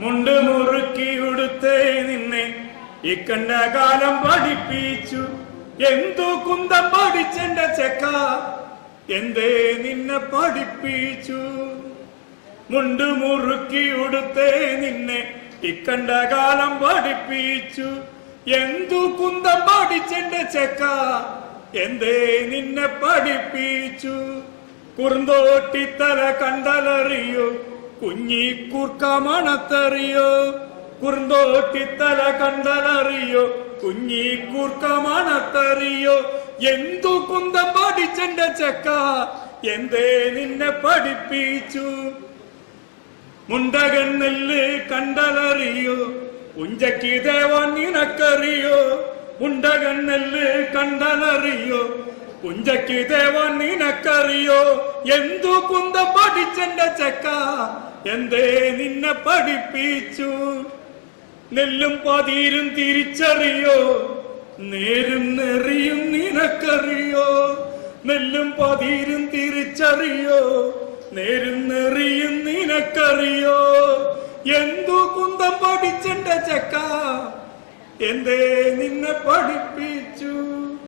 മുണ്ട് മുറുക്കി ഉടുത്തേ നിന്നെ ഇക്കണ്ട കാലം പഠിപ്പിച്ചു. എന്തു കുന്തം പഠിച്ചെന്റെ ചെക്ക, എന്തേ നിന്നെ പഠിപ്പിച്ചു. മുണ്ട് മുറുക്കി ഉടുത്തേ നിന്നെ ഇക്കണ്ട കാലം പഠിപ്പിച്ചു. എന്തു കുന്തം പഠിച്ചെന്റെ ചെക്ക, എന്തേ നിന്നെ പഠിപ്പിച്ചു. കുറുന്തോട്ടിത്തല കണ്ടലറിയോ, കുഞ്ഞിക്കൂർക്ക മണത്തറിയോ. കുറുന്തോട്ടിത്തല കണ്ടലറിയോ, കുഞ്ഞിക്കൂർക്ക മണത്തറിയോ. എന്തു കുന്തം പഠിച്ചെന്റെ ചെക്ക, എന്തേ നിന്നെ പഠിപ്പിച്ചു. മുണ്ടകൻ നെല്ല് കണ്ടലറിയോ, പുഞ്ചയ്ക്ക് ദേവൻ നിനക്കറിയോ. മുണ്ടകൻ നെല്ല് കണ്ടലറിയോ, പുഞ്ചയ്ക്ക് ദേവൻ നിനക്കറിയോ. എന്തു കുന്തം പഠിച്ചെന്റെ ചെക്ക, എന്തേ നിന്നെ പഠിപ്പിച്ചു. നെല്ലും പതിരും തിരിച്ചറിയോ, നേരും നെറിയും നിനക്കറിയോ. നെല്ലും പതിരും തിരിച്ചറിയോ, നേരും നെറിയും നിനക്കറിയോ. എന്തു കുന്തം പഠിച്ചെന്റെ ചെക്ക, എന്തേ നിന്നെ പഠിപ്പിച്ചു.